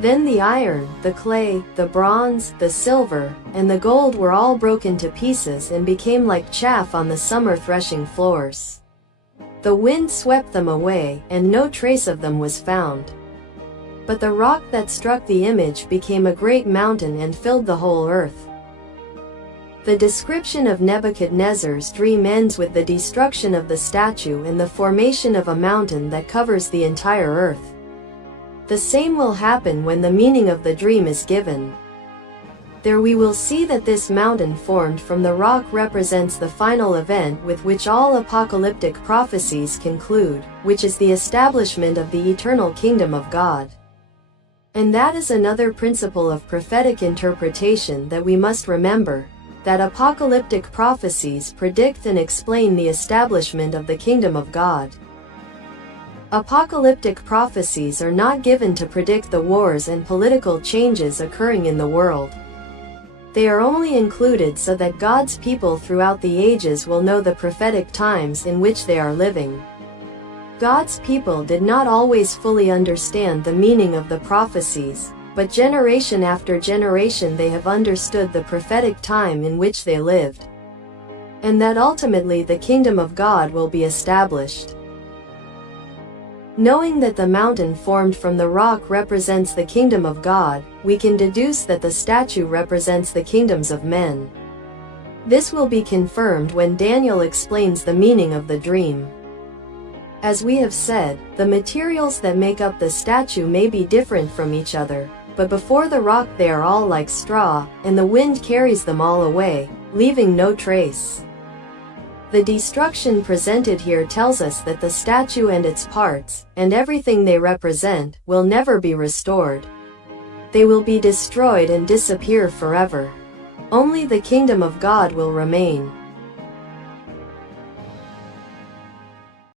Then the iron, the clay, the bronze, the silver, and the gold were all broken to pieces and became like chaff on the summer threshing floors. The wind swept them away, and no trace of them was found. But the rock that struck the image became a great mountain and filled the whole earth. The description of Nebuchadnezzar's dream ends with the destruction of the statue and the formation of a mountain that covers the entire earth. The same will happen when the meaning of the dream is given. There we will see that this mountain formed from the rock represents the final event with which all apocalyptic prophecies conclude, which is the establishment of the eternal kingdom of God. And that is another principle of prophetic interpretation that we must remember, that apocalyptic prophecies predict and explain the establishment of the kingdom of God. Apocalyptic prophecies are not given to predict the wars and political changes occurring in the world. They are only included so that God's people throughout the ages will know the prophetic times in which they are living. God's people did not always fully understand the meaning of the prophecies, but generation after generation they have understood the prophetic time in which they lived, and that ultimately the kingdom of God will be established. Knowing that the mountain formed from the rock represents the kingdom of God, we can deduce that the statue represents the kingdoms of men. This will be confirmed when Daniel explains the meaning of the dream. As we have said, the materials that make up the statue may be different from each other, but before the rock they are all like straw, and the wind carries them all away, leaving no trace. The destruction presented here tells us that the statue and its parts, and everything they represent, will never be restored. They will be destroyed and disappear forever. Only the kingdom of God will remain.